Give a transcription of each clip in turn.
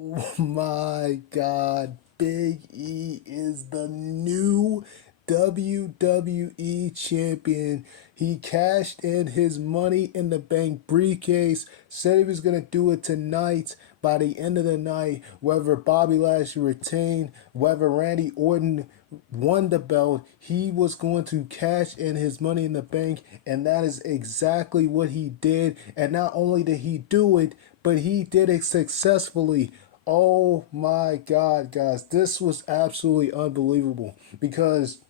Oh my God, Big E is the new WWE champion. He cashed in his money in the bank briefcase, said he was going to do it tonight. By the end of the night, whether Bobby Lashley retained, whether Randy Orton won the belt, he was going to cash in his money in the bank, and that is exactly what he did. And not only did he do it, but he did it successfully. Oh my God, guys, this was absolutely unbelievable because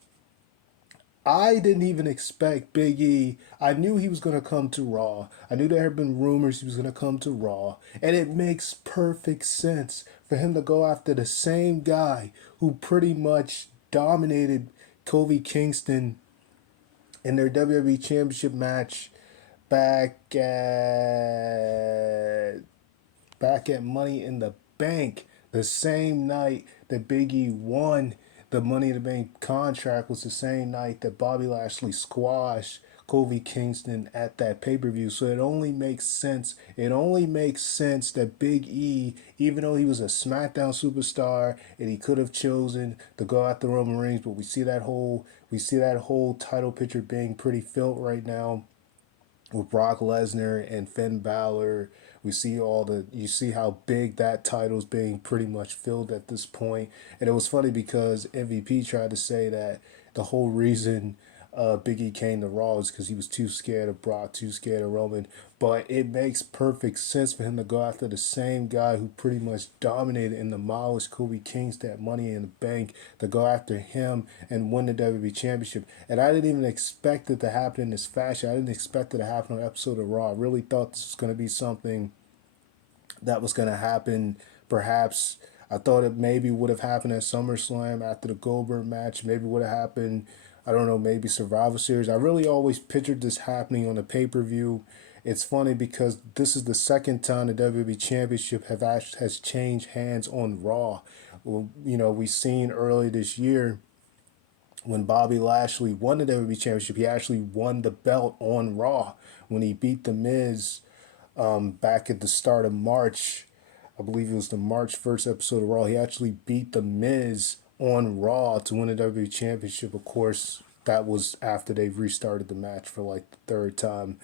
I didn't even expect Big E. I knew he was going to come to Raw. I knew there had been rumors he was going to come to Raw. And it makes perfect sense for him to go after the same guy who pretty much dominated Kofi Kingston in their WWE Championship match back at Money in the Bank. The same night that Big E won the Money in the Bank contract was the same night that Bobby Lashley squashed Kofi Kingston at that pay-per-view. So it only makes sense. It only makes sense that Big E, even though he was a SmackDown superstar and he could have chosen to go after Roman Reigns, but we see that whole title picture being pretty filled right now with Brock Lesnar and Finn Balor. You see how big that title's being pretty much filled at this point. And it was funny because MVP tried to say that the whole reason Big E came to Raw is because he was too scared of Brock, too scared of Roman. But it makes perfect sense for him to go after the same guy who pretty much dominated and demolished Kobe Kingston at Money in the Bank, to go after him and win the WWE Championship. And I didn't even expect it to happen in this fashion. I didn't expect it to happen on an episode of Raw. I really thought this was going to be something that was going to happen. Perhaps I thought it maybe would have happened at SummerSlam after the Goldberg match. Maybe would have happened, I don't know, maybe Survivor Series. I really always pictured this happening on a pay-per-view. It's funny because this is the second time the WWE Championship has changed hands on Raw. Well, we seen early this year when Bobby Lashley won the WWE Championship. He actually won the belt on Raw when he beat The Miz back at the start of March. I believe it was the March 1st episode of Raw. He actually beat The Miz on Raw to win the WWE Championship. Of course, that was after they restarted the match for like the third time.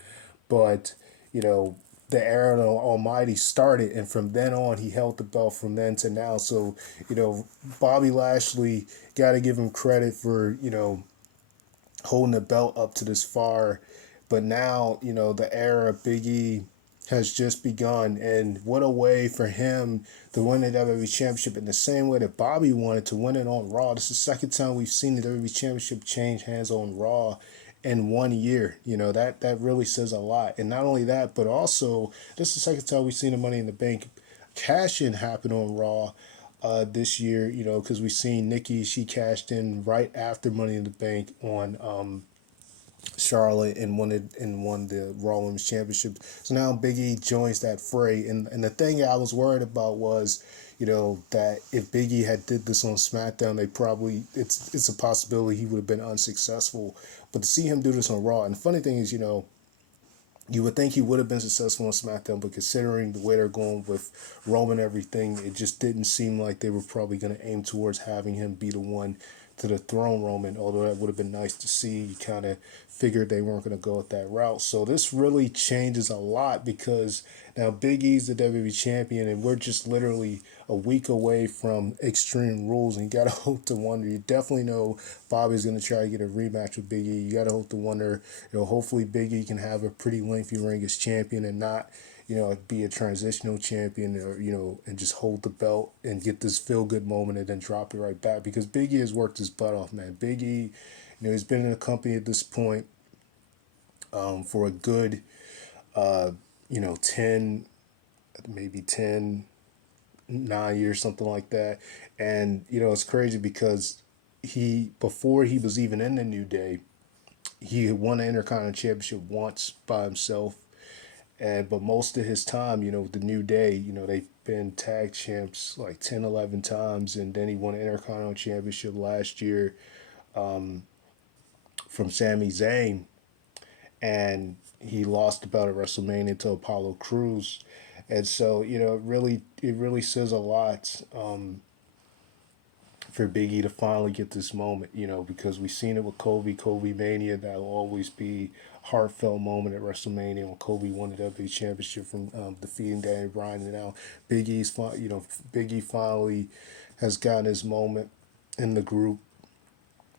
But, you know, the era of the Almighty started, and from then on, he held the belt from then to now. So, Bobby Lashley, got to give him credit for, holding the belt up to this far. But now, the era of Big E has just begun. And what a way for him to win the WWE Championship in the same way that Bobby wanted to win it on Raw. This is the second time we've seen the WWE Championship change hands on Raw in 1 year. That really says a lot. And not only that, but also this is the second time we've seen the Money in the Bank cash in happen on Raw this year, because we've seen Nikki, she cashed in right after Money in the Bank on Charlotte and won the Raw Women's Championship. So now Big E joins that fray, and the thing I was worried about was, that if Big E had did this on SmackDown, they probably it's a possibility he would have been unsuccessful. But to see him do this on Raw, and the funny thing is, you would think he would have been successful on SmackDown, but considering the way they're going with Roman and everything, it just didn't seem like they were probably going to aim towards having him be the one to the throne Roman, although that would have been nice to see. You kind of figured they weren't going to go with that route. So this really changes a lot because now Big E's the WWE champion, and we're just literally a week away from Extreme Rules. And you got to hope to wonder. You definitely know Bobby's going to try to get a rematch with Big E. You got to hope to wonder, hopefully Big E can have a pretty lengthy reign as champion and not, be a transitional champion, or, and just hold the belt and get this feel good moment and then drop it right back, because Big E has worked his butt off, man. Big E, he's been in the company at this point for a good, 10, maybe 10, 9 years, something like that. And, it's crazy because before he was even in the New Day, he had won the Intercontinental Championship once by himself. But most of his time, the New Day, they've been tag champs like 10, 11 times. And then he won the Intercontinental Championship last year from Sami Zayn. And he lost the belt at WrestleMania to Apollo Crews. And so, it really says a lot for Biggie to finally get this moment, because we've seen it with Kobe Mania. That will always be a heartfelt moment at WrestleMania when Kobe won the WWE Championship from defeating Daniel Bryan. And now Biggie finally has gotten his moment in the group,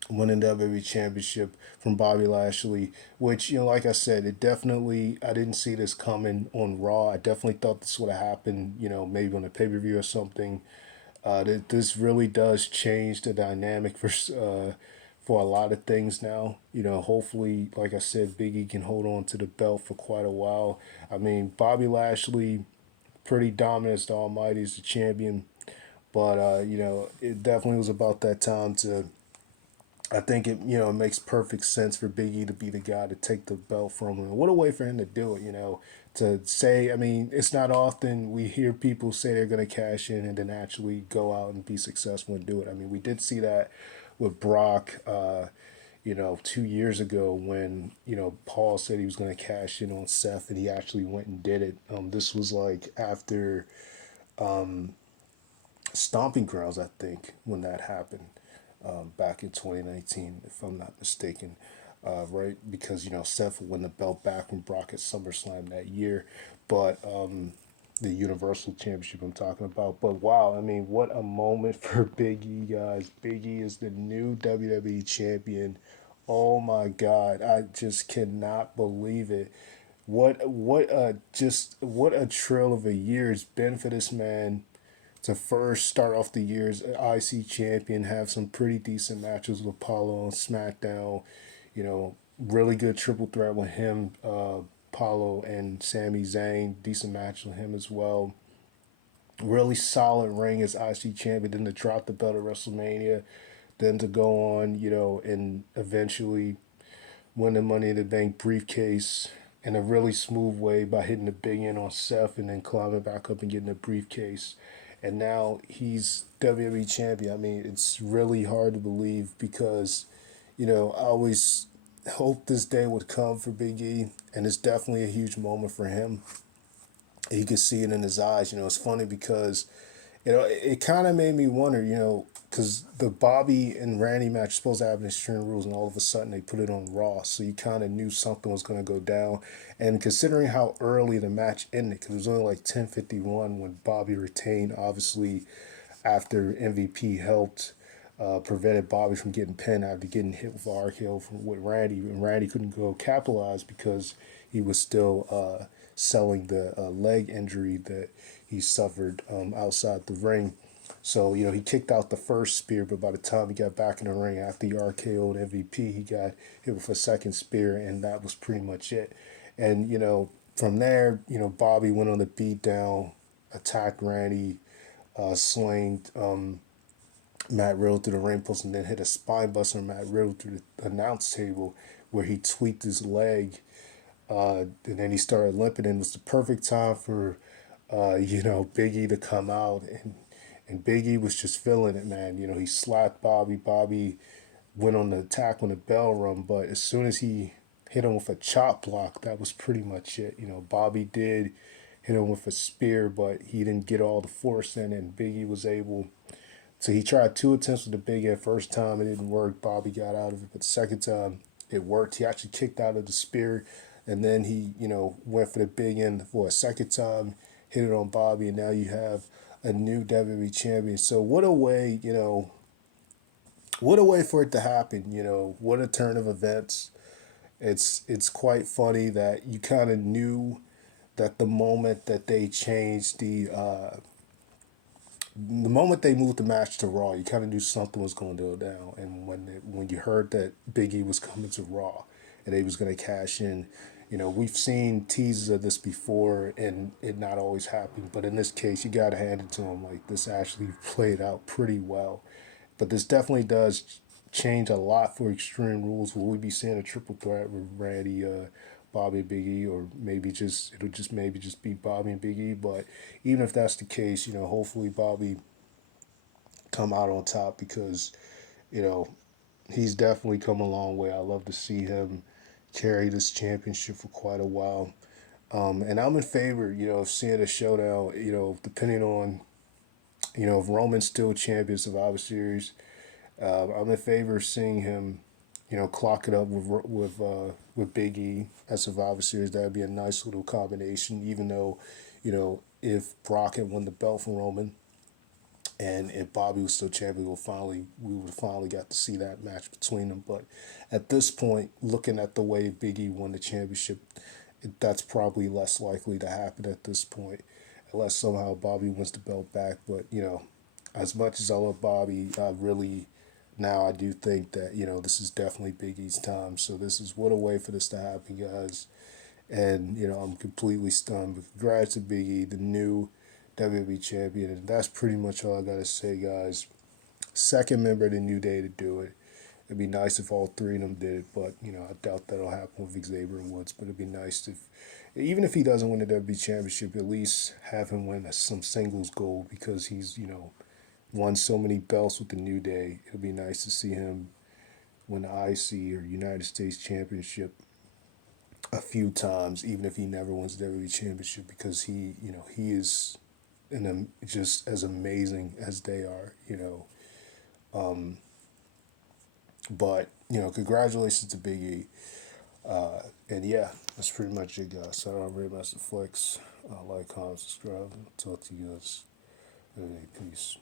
winning the WWE Championship from Bobby Lashley, which, like I said, I didn't see this coming on Raw. I definitely thought this would have happened, maybe on a pay per view or something. This really does change the dynamic for a lot of things now. Hopefully, like I said, Biggie can hold on to the belt for quite a while. I mean, Bobby Lashley, pretty dominant as the Almighty, as the champion, but it definitely was about that time to. I think it makes perfect sense for Biggie to be the guy to take the belt from him. What a way for him to do it. To say, I mean, it's not often we hear people say they're going to cash in and then actually go out and be successful and do it. I mean, we did see that with Brock, 2 years ago when, Paul said he was going to cash in on Seth and he actually went and did it. This was like after Stomping Grounds, I think, when that happened back in 2019, if I'm not mistaken. Right, because Seth would win the belt back from Brock at SummerSlam that year, but the Universal Championship I'm talking about. But wow, I mean, what a moment for Big E, guys! Big E is the new WWE champion. Oh my God, I just cannot believe it. What a trail of a year it's been for this man to first start off the year as IC champion, have some pretty decent matches with Apollo on SmackDown, really good triple threat with him, Apollo and Sami Zayn, decent match with him as well. Really solid ring as IC champion, then to drop the belt at WrestleMania, then to go on, and eventually win the Money in the Bank briefcase in a really smooth way by hitting the big end on Seth and then climbing back up and getting the briefcase. And now he's WWE champion. I mean, it's really hard to believe because, I always hoped this day would come for Big E, and it's definitely a huge moment for him. You can see it in his eyes. It's funny because it kind of made me wonder, because the Bobby and Randy match was supposed to have an Extreme Rules, and all of a sudden they put it on Raw, so you kind of knew something was going to go down. And considering how early the match ended, because it was only like 10:51 when Bobby retained, obviously after MVP helped. Prevented Bobby from getting pinned after getting hit with RKO with Randy, and Randy couldn't go capitalize because he was still selling the leg injury that he suffered outside the ring. So, he kicked out the first spear, but by the time he got back in the ring after he RKO'd MVP, he got hit with a second spear, and that was pretty much it. And, from there, Bobby went on the beat down, attacked Randy, slinged Matt Riddle through the ring post, and then hit a spine buster on Matt Riddle through the announce table where he tweaked his leg, and then he started limping, and it was the perfect time for Big E to come out, and Big E was just feeling it, man. He slapped Bobby. Bobby went on the attack on the bell run, but as soon as he hit him with a chop block, that was pretty much it. Bobby did hit him with a spear, but he didn't get all the force in, and Big E was able. So he tried two attempts with the big end. First time it didn't work. Bobby got out of it, but the second time it worked. He actually kicked out of the spear, and then he, went for the big end for a second time, hit it on Bobby, and now you have a new WWE champion. So what a way for it to happen. What a turn of events. It's quite funny that you kind of knew that the moment they moved the match to Raw, you kind of knew something was going to go down. And when you heard that Big E was coming to Raw and he was going to cash in, we've seen teases of this before and it not always happened. But in this case, you got to hand it to him. Like, this actually played out pretty well. But this definitely does change a lot for Extreme Rules. Will we be seeing a triple threat with Randy, Bobby and Big E, or maybe just be Bobby and Big E? But even if that's the case, hopefully Bobby come out on top because you know he's definitely come a long way. I love to see him carry this championship for quite a while. And I'm in favor, of seeing a showdown. Depending on, if Roman's still champion of Survivor Series, I'm in favor of seeing him, clock it up with Big E at Survivor Series. That'd be a nice little combination. Even though, if Brock had won the belt from Roman, and if Bobby was still champion, we would finally got to see that match between them. But at this point, looking at the way Big E won the championship, that's probably less likely to happen at this point, unless somehow Bobby wins the belt back. But as much as I love Bobby, I really now I do think that this is definitely Big E's time. So this is what a way for this to happen, guys. And I'm completely stunned. But congrats to Big E, the new WWE champion, and that's pretty much all I gotta say, guys. Second member of the New Day to do it. It'd be nice if all three of them did it, but I doubt that'll happen with Xavier Woods. But it'd be nice if, even if he doesn't win the WWE championship, at least have him win some singles gold because he's won so many belts with the New Day. It'd be nice to see him win the IC or United States Championship a few times, even if he never wins the WWE championship, because he is just as amazing as they are. But congratulations to Big E. And yeah, that's pretty much it, guys. So I'm Ray Master Flex. Like, comment, subscribe. Talk to you guys. Peace.